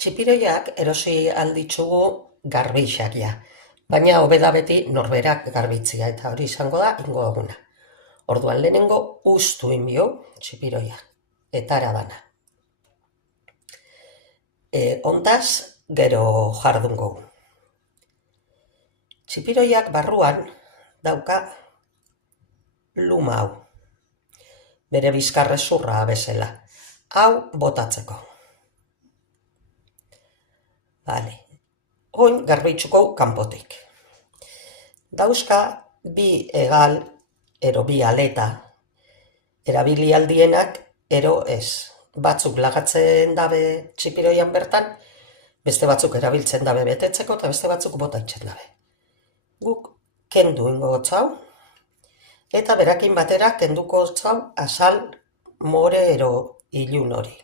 Txipiroiak erosi alditzugu garbixakia, baina hobeda beti norberak garbitzia, eta hori izango da ingo eguna. Orduan lehenengo ustu inbio txipiroia, eta arabana. Ontaz, gero jardun gogu. Txipiroiak barruan dauka luma hau, bere bizkarrezurra bezala. Hau botatzeko. Vale. Oin garbitzuko kanpotik. Dauzka bi egal, ero bi aleta, erabili aldienak, ero ez. Batzuk lagatzen dabe txipiroian bertan, beste batzuk erabiltzen dabe betetzeko, eta beste batzuk botatzen dabe. Guk kendu ingo gotzau, eta berakin batera kenduko gotzau azal more ero ilun hori.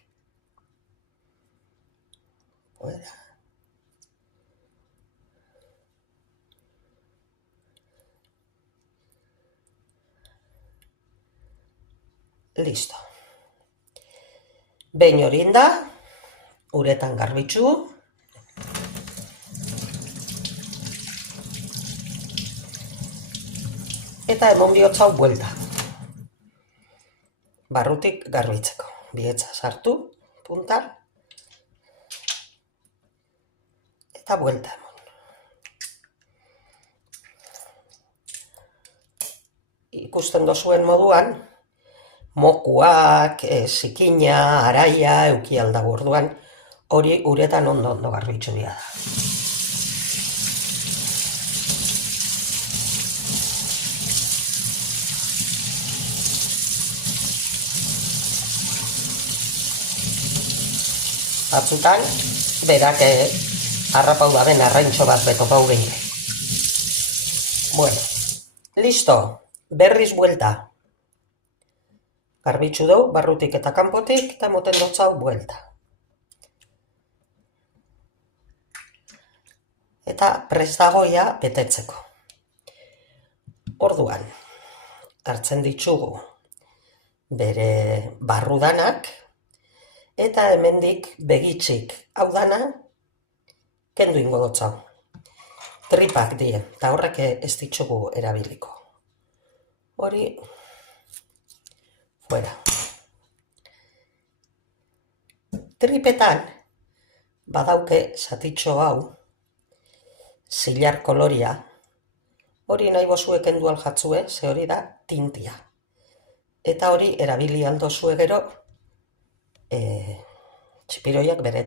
Listo. Behin hori inda, uretan garbitzu, eta emon bihotzau buelta. Barrutik garbitzeko. Bihetza sartu, puntan, eta buelta emon. Ikusten dozuen moduan, mokuak, zikina, araia, euki aldago orduan, hori uretan ondo garbitzu nia da. Batzutan, berak harrapau daben arraintxo bat beto bau gehiago. Bueno, listo, berriz buelta. Garbitzu dugu, barrutik eta kanpotik, eta moten dotzau buelta. Eta prest dagoia betetzeko. Orduan, hartzen ditugu bere barrudanak, eta hemendik begitzik hau dana, kendu ingo dotzau. Tripak die, eta horrek ez ditugu erabiliko. Hori, fuera. Tripetan, badauke zatitxo hau, zilar koloria, hori nahi bozue kendu aljatzue, ze hori da tintia. Eta hori erabili aldozue gero, txipiroiak bere